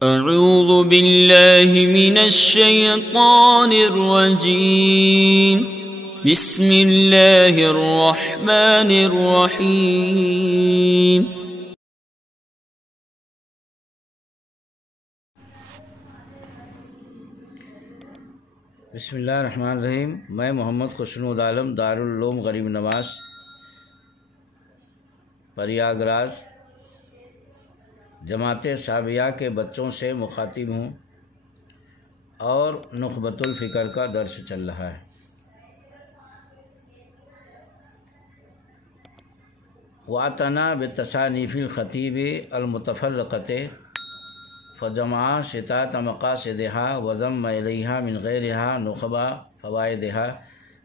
اعوذ باللہ من الشیطان الرجیم بسم اللہ الرحمن الرحیم بسم اللہ الرحمن الرحیم۔ میں محمد خوشنود عالم دارالعلوم غریب نواز پریاگراج جماعت ثابیہ کے بچوں سے مخاطب ہوں اور نخبۃ الفکر کا درس چل رہا ہے۔ وَاعْتَنَا بِتَصَانِیفِ الْخَطِیبِ الْمُتَفَرِّقَةِ فَجَمَعَ شِتَاتَ مَقَاصِدِهَا وَضَمَّ إِلَیْهَا مِنْ غَیْرِهَا نُخَبَ فَوَائِدِهَا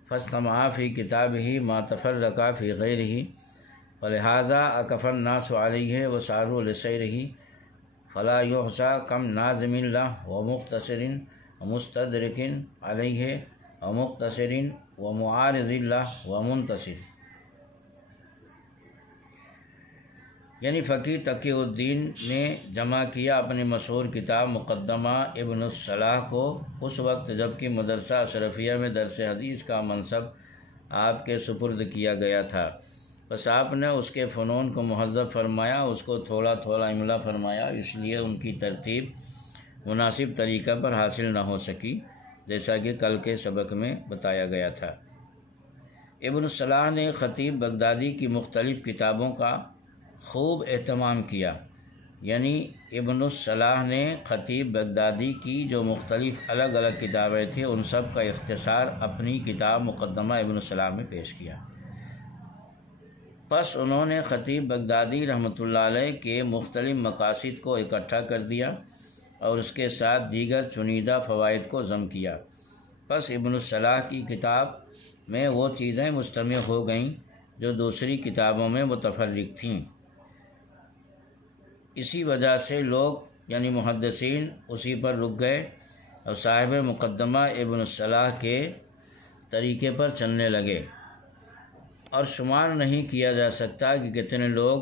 فَاجْتَمَعَ فِی کِتَابِهِ مَا تَفَرَّقَ فِی غَیْرِهِ وَلِہَذَا أَکَفَ النَّاسُ عَلَیْهِ وَسَارُوا لِسَیْرِهِ فَلَا یُحْصَى کَمْ نَاظِمٍ لَهُ وَمُخْتَصِرٍ وَمُسْتَدْرِکٍ عَلَیْهِ وَمُخْتَصِرٍ وَمُعَارِضٍ لَهُ وَمُنْتَصِرٍ۔ یعنی فقی تقی الدین نے جمع کیا اپنی مشہور کتاب مقدمہ ابن الصلاح کو اس وقت جبکہ مدرسہ اشرفیہ میں درس حدیث کا منصب آپ کے سپرد کیا گیا تھا، بس آپ نے اس کے فنون کو مہذب فرمایا، اس کو تھوڑا تھوڑا املا فرمایا، اس لیے ان کی ترتیب مناسب طریقہ پر حاصل نہ ہو سکی، جیسا کہ کل کے سبق میں بتایا گیا تھا۔ ابن الصلاح نے خطیب بغدادی کی مختلف کتابوں کا خوب اہتمام کیا، یعنی ابن الصلاح نے خطیب بغدادی کی جو مختلف الگ الگ کتابیں تھیں ان سب کا اختصار اپنی کتاب مقدمہ ابن الصلاح میں پیش کیا۔ پس انہوں نے خطیب بغدادی رحمۃ اللہ علیہ کے مختلف مقاصد کو اکٹھا کر دیا اور اس کے ساتھ دیگر چنیدہ فوائد کو ضم کیا۔ پس ابن الصلاح کی کتاب میں وہ چیزیں مجتمع ہو گئیں جو دوسری کتابوں میں متفرق تھیں۔ اسی وجہ سے لوگ یعنی محدثین اسی پر رک گئے اور صاحب مقدمہ ابن الصلاح کے طریقے پر چلنے لگے، اور شمار نہیں کیا جا سکتا کہ کتنے لوگ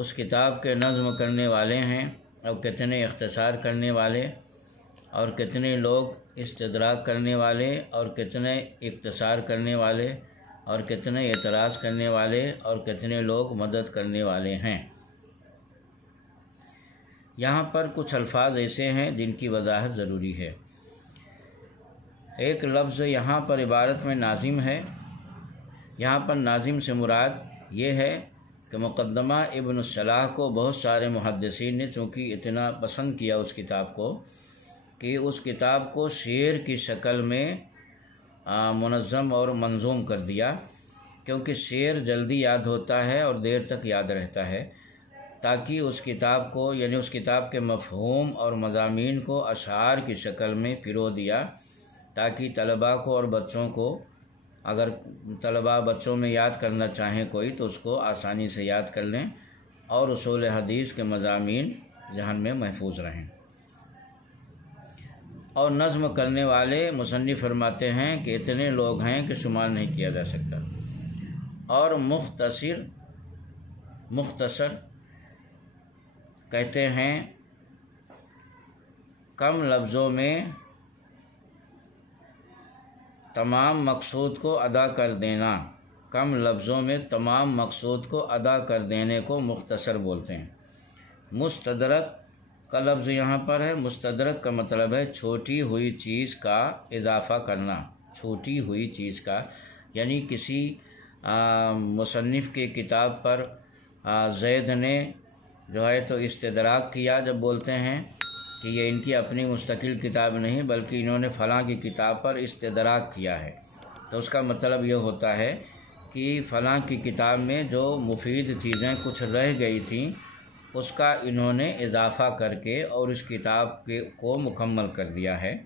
اس کتاب کے نظم کرنے والے ہیں اور کتنے اختصار کرنے والے، اور کتنے لوگ استدراک کرنے والے، اور کتنے اختصار کرنے والے، اور کتنے اعتراض کرنے والے، اور کتنے لوگ مدد کرنے والے ہیں۔ یہاں پر کچھ الفاظ ایسے ہیں جن کی وضاحت ضروری ہے۔ ایک لفظ یہاں پر عبارت میں ناظم ہے، یہاں پر ناظم سے مراد یہ ہے کہ مقدمہ ابن الصلاح کو بہت سارے محدثین نے چونکہ اتنا پسند کیا اس کتاب کو کہ اس کتاب کو شعر کی شکل میں منظم اور منظوم کر دیا، کیونکہ شعر جلدی یاد ہوتا ہے اور دیر تک یاد رہتا ہے، تاکہ اس کتاب کو یعنی اس کتاب کے مفہوم اور مضامین کو اشعار کی شکل میں پرو دیا، تاکہ طلباء کو اور بچوں کو، اگر طلباء بچوں میں یاد کرنا چاہیں کوئی تو اس کو آسانی سے یاد کر لیں اور اصول حدیث کے مضامین ذہن میں محفوظ رہیں۔ اور نظم کرنے والے مصنف فرماتے ہیں کہ اتنے لوگ ہیں کہ شمار نہیں کیا جا سکتا۔ اور مختصر کہتے ہیں کم لفظوں میں تمام مقصود کو ادا کر دینا، کم لفظوں میں تمام مقصود کو ادا کر دینے کو مختصر بولتے ہیں۔ مستدرک کا لفظ یہاں پر ہے، مستدرک کا مطلب ہے چھوٹی ہوئی چیز کا اضافہ کرنا، چھوٹی ہوئی چیز کا، یعنی کسی مصنف کے کتاب پر زید نے جو ہے تو استدراک کیا جب بولتے ہیں کہ یہ ان کی اپنی مستقل کتاب نہیں بلکہ انہوں نے فلاں کی کتاب پر استدراک کیا ہے، تو اس کا مطلب یہ ہوتا ہے کہ فلاں کی کتاب میں جو مفید چیزیں کچھ رہ گئی تھیں اس کا انہوں نے اضافہ کر کے اور اس کتاب کو مکمل کر دیا ہے،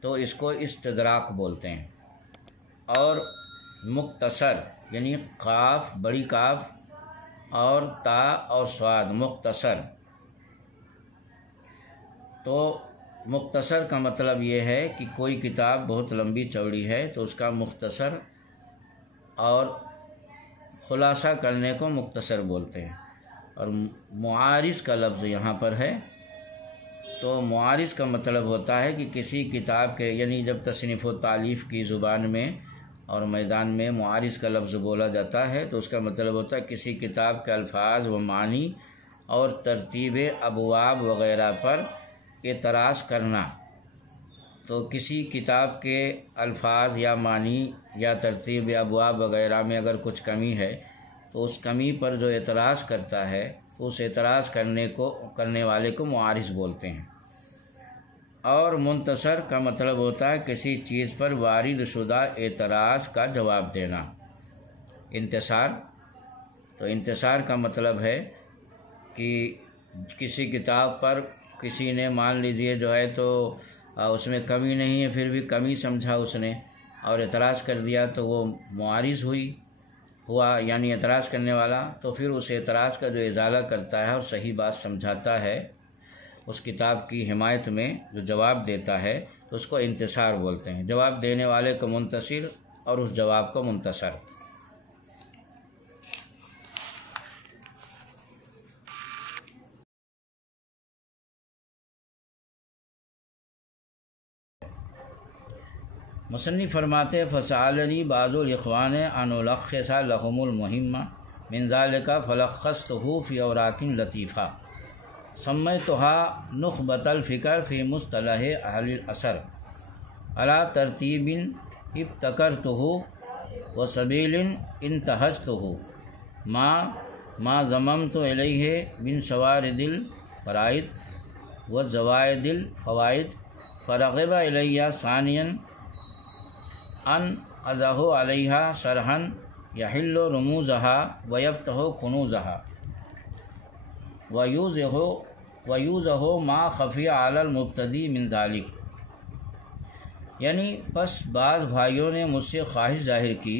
تو اس کو استدراک بولتے ہیں۔ اور مختصر یعنی قاف، بڑی کاف اور تا اور صاد، مختصر، تو مختصر کا مطلب یہ ہے کہ کوئی کتاب بہت لمبی چوڑی ہے تو اس کا مختصر اور خلاصہ کرنے کو مختصر بولتے ہیں۔ اور معارض کا لفظ یہاں پر ہے، تو معارض کا مطلب ہوتا ہے کہ کسی کتاب کے، یعنی جب تصنیف و تالیف کی زبان میں اور میدان میں معارض کا لفظ بولا جاتا ہے تو اس کا مطلب ہوتا ہے کسی کتاب کے الفاظ و معنی اور ترتیب ابواب وغیرہ پر اعتراض کرنا۔ تو کسی کتاب کے الفاظ یا معنی یا ترتیب ابواب وغیرہ میں اگر کچھ کمی ہے تو اس کمی پر جو اعتراض کرتا ہے اس اعتراض کرنے والے کو معارض بولتے ہیں۔ اور منتصر کا مطلب ہوتا ہے کسی چیز پر وارد شدہ اعتراض کا جواب دینا۔ انتصار، تو انتصار کا مطلب ہے کہ کسی کتاب پر کسی نے مان لیجیے جو ہے تو اس میں کمی نہیں ہے، پھر بھی کمی سمجھا اس نے اور اعتراض کر دیا تو وہ معارض ہوا، یعنی اعتراض کرنے والا۔ تو پھر اس اعتراض کا جو ازالہ کرتا ہے اور صحیح بات سمجھاتا ہے، اس کتاب کی حمایت میں جو جواب دیتا ہے تو اس کو انتصار بولتے ہیں۔ جواب دینے والے کو منتصر اور اس جواب کو منتصر۔ مصنف فرماتے فسألنی بعض الاخوان ان الخص لهم المہمہ من ذلک فلخصته فی اوراق لطیفہ سمیتها نخبۃ الفکر فی مصطلح اہل الاثر علی ترتیب ابتکرته وسبیل انتہجته ما ضممت الیہ من سوارد الفرائض وزوائد الفوائد فرغب الیہ ثانیا ان اضح علیہ شرحا یحل رموزها ویفتح کنوزها ویوضح ما خفی علی المبتدی من ذلک۔ یعنی پس بعض بھائیوں نے مجھ سے خواہش ظاہر کی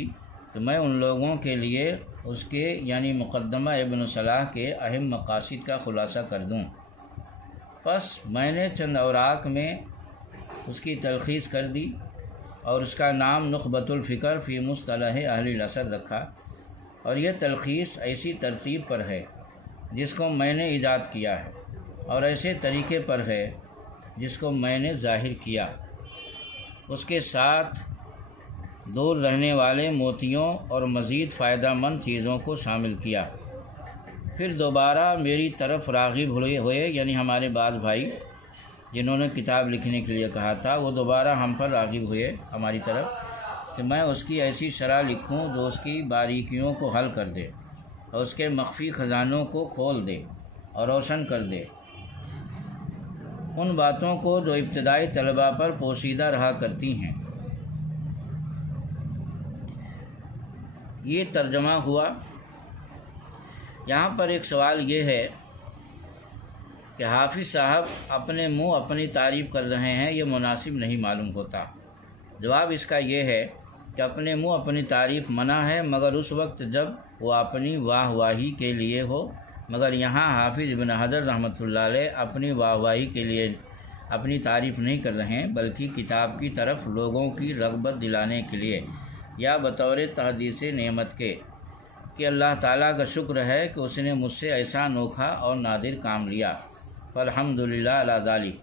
کہ میں ان لوگوں کے لیے اس کے یعنی مقدمہ ابن صلاح کے اہم مقاصد کا خلاصہ کر دوں۔ پس میں نے چند اوراق میں اس کی تلخیص کر دی اور اس کا نام نخبۃ الفکر فی مصطلح اہل الاثر رکھا، اور یہ تلخیص ایسی ترتیب پر ہے جس کو میں نے ایجاد کیا ہے اور ایسے طریقے پر ہے جس کو میں نے ظاہر کیا، اس کے ساتھ دور رہنے والے موتیوں اور مزید فائدہ مند چیزوں کو شامل کیا۔ پھر دوبارہ میری طرف راغب ہوئے، یعنی ہمارے بعض بھائی جنہوں نے کتاب لکھنے کے لیے کہا تھا وہ دوبارہ ہم پر راغب ہوئے ہماری طرف کہ میں اس کی ایسی شرح لکھوں جو اس کی باریکیوں کو حل کر دے اور اس کے مخفی خزانوں کو کھول دے اور روشن کر دے، ان باتوں کو جو ابتدائی طلباء پر پوشیدہ رہا کرتی ہیں۔ یہ ترجمہ ہوا۔ یہاں پر ایک سوال یہ ہے کہ حافظ صاحب اپنے منہ اپنی تعریف کر رہے ہیں، یہ مناسب نہیں معلوم ہوتا۔ جواب اس کا یہ ہے کہ اپنے منہ اپنی تعریف منع ہے مگر اس وقت جب وہ اپنی واہ واہی کے لیے ہو، مگر یہاں حافظ ابن حجر رحمۃ اللہ علیہ اپنی واہ واہی کے لیے اپنی تعریف نہیں کر رہے ہیں بلکہ کتاب کی طرف لوگوں کی رغبت دلانے کے لیے یا بطور تحدیث نعمت کے کہ اللہ تعالیٰ کا شکر ہے کہ اس نے مجھ سے ایسا انوکھا اور نادر کام لیا، فالحمدللہ علی ذالک۔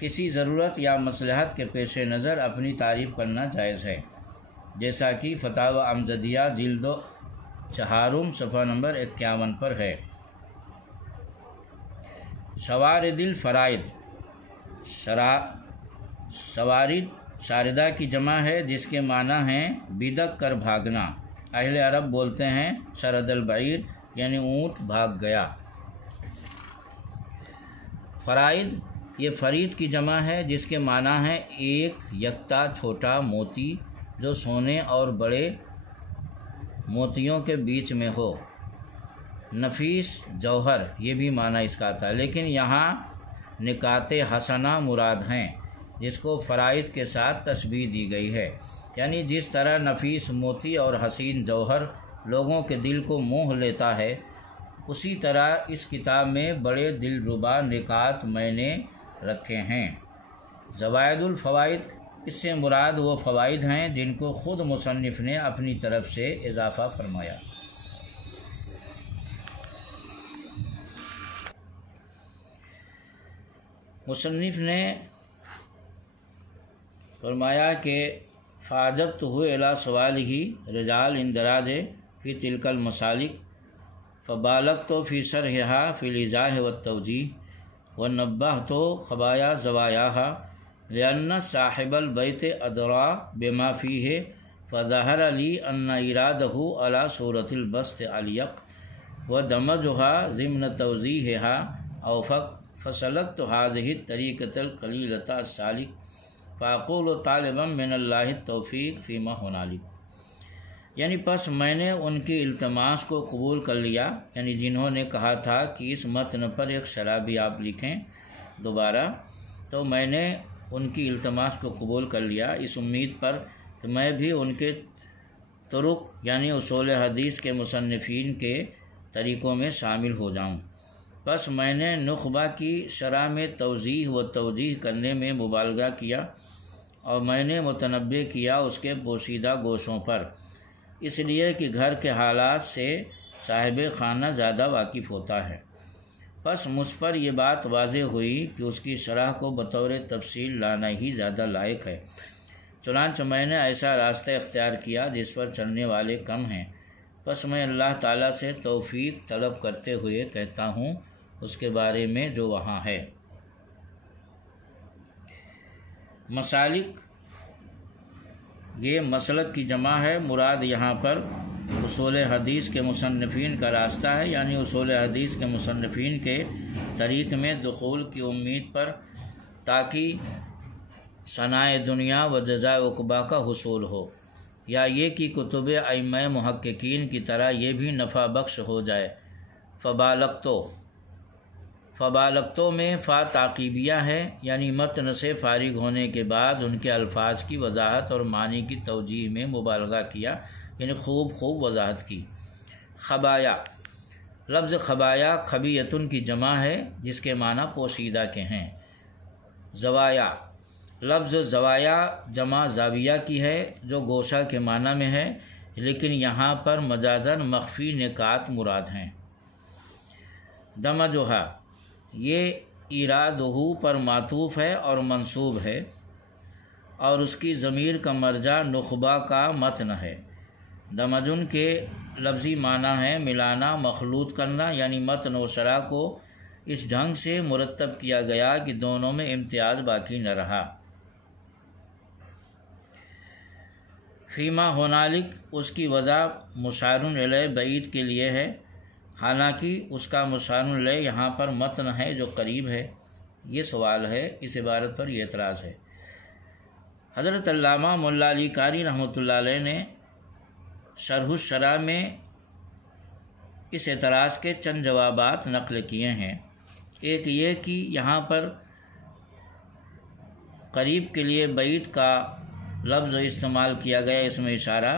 کسی ضرورت یا مصلحت کے پیش نظر اپنی تعریف کرنا جائز ہے، جیسا کہ فتاوی امجدیہ جلد 4 صفحہ نمبر 51 پر ہے۔ شوارد الفرائض، شوارد شاردہ کی جمع ہے جس کے معنی ہیں بدک کر بھاگنا۔ اہل عرب بولتے ہیں شرد البعیر یعنی اونٹ بھاگ گیا۔ فرائض یہ فرید کی جمع ہے جس کے معنی ہے ایک یکتا چھوٹا موتی جو سونے اور بڑے موتیوں کے بیچ میں ہو۔ نفیس جوہر یہ بھی معنی اس کا تھا، لیکن یہاں نکات حسنہ مراد ہیں جس کو فرائض کے ساتھ تشبیہ دی گئی ہے، یعنی جس طرح نفیس موتی اور حسین جوہر لوگوں کے دل کو موہ لیتا ہے، اسی طرح اس کتاب میں بڑے دلربا نکات میں نے رکھے ہیں۔ زوائد الفوائد، اس سے مراد وہ فوائد ہیں جن کو خود مصنف نے اپنی طرف سے اضافہ فرمایا۔ مصنف نے فرمایا کہ فاجبت ہوئے الی سوال ہی رجال اندراج فی تلک المسالک فبالغت فی شرحہا فی الایضاح والتوجیہ ونبہت خبایا زوایاہا لأن صاحب البیت ادرا بما فیہ فظہر لی ان ارادہ علی صورت البسط علیق ودمجہا ضمن توضیحہا اوفق فسلکت هذه الطریقۃ القلیلۃ السالک فاقول طالبا من اللہ التوفیق فیما ہنالک، یعنی پس میں نے ان کی التماس کو قبول کر لیا، یعنی جنہوں نے کہا تھا کہ اس متن پر ایک شرح بھی آپ لکھیں دوبارہ، تو میں نے ان کی التماس کو قبول کر لیا اس امید پر کہ میں بھی ان کے طرق یعنی اصول حدیث کے مصنفین کے طریقوں میں شامل ہو جاؤں۔ بس میں نے نخبہ کی شرح میں توضیح و توجیہ کرنے میں مبالغہ کیا اور میں نے متنبع کیا اس کے پوشیدہ گوشوں پر، اس لیے کہ گھر کے حالات سے صاحب خانہ زیادہ واقف ہوتا ہے۔ بس مجھ پر یہ بات واضح ہوئی کہ اس کی شرح کو بطور تفصیل لانا ہی زیادہ لائق ہے، چنانچہ میں نے ایسا راستہ اختیار کیا جس پر چلنے والے کم ہیں۔ بس میں اللہ تعالیٰ سے توفیق طلب کرتے ہوئے کہتا ہوں اس کے بارے میں جو وہاں ہے۔ مسالک یہ مسلک کی جمع ہے، مراد یہاں پر اصول حدیث کے مصنفین کا راستہ ہے، یعنی اصول حدیث کے مصنفین کے طریق میں دخول کی امید پر، تاکہ ثنائے دنیا و جزائے عقبیٰ کا حصول ہو، یا یہ کہ کتب ائمہ محققین کی طرح یہ بھی نفع بخش ہو جائے۔ فبالغتو میں فا تعقیبیہ ہے، یعنی متن سے فارغ ہونے کے بعد ان کے الفاظ کی وضاحت اور معنی کی توجیہ میں مبالغہ کیا، یعنی خوب وضاحت کی۔ خبایا لفظ خبایا خبیتن کی جمع ہے جس کے معنی پوشیدہ کے ہیں۔ زوایا لفظ زوایا جمع زاویہ کی ہے جو گوشہ کے معنی میں ہے، لیکن یہاں پر مجازاً مخفی نکات مراد ہیں۔ دمجہا یہ ارادہ پر معطوف ہے اور منصوب ہے، اور اس کی ضمیر کا مرجع نخبہ کا متن ہے۔ دمجن کے لفظی معنی ہے ملانا، مخلوط کرنا، یعنی متن و شرح کو اس ڈھنگ سے مرتب کیا گیا کہ دونوں میں امتیاز باقی نہ رہا۔ فیما ہنالک اس کی وضع مشار الیہ بعید کے لیے ہے، حالانکہ اس کا مشار الیہ یہاں پر متن ہے جو قریب ہے۔ یہ سوال ہے، اس عبارت پر یہ اعتراض ہے۔ حضرت علامہ مولا علی قاری رحمۃ اللہ علیہ نے شرح الشرح میں اس اعتراض کے چند جوابات نقل کیے ہیں۔ ایک یہ کہ یہاں پر قریب کے لیے بعید کا لفظ استعمال کیا گیا، اس میں اشارہ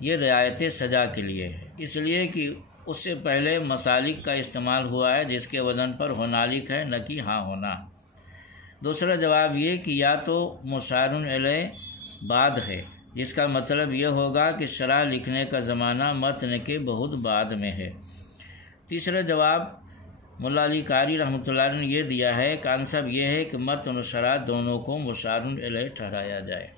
یہ رعایت سجا کے لیے ہے، اس لیے کہ اس سے پہلے مسالک کا استعمال ہوا ہے جس کے وزن پر ہنالک ہے، نہ کہ ہاں ہونا۔ دوسرا جواب یہ کہ یا تو مشار الیہ بعد ہے، جس کا مطلب یہ ہوگا کہ شرح لکھنے کا زمانہ متن کے بہت بعد میں ہے۔ تیسرا جواب مولا علی قاری رحمۃ اللہ علیہ نے یہ دیا ہے کہ انسب یہ ہے کہ متن و شرح دونوں کو مشار الیہ ٹھہرایا جائے۔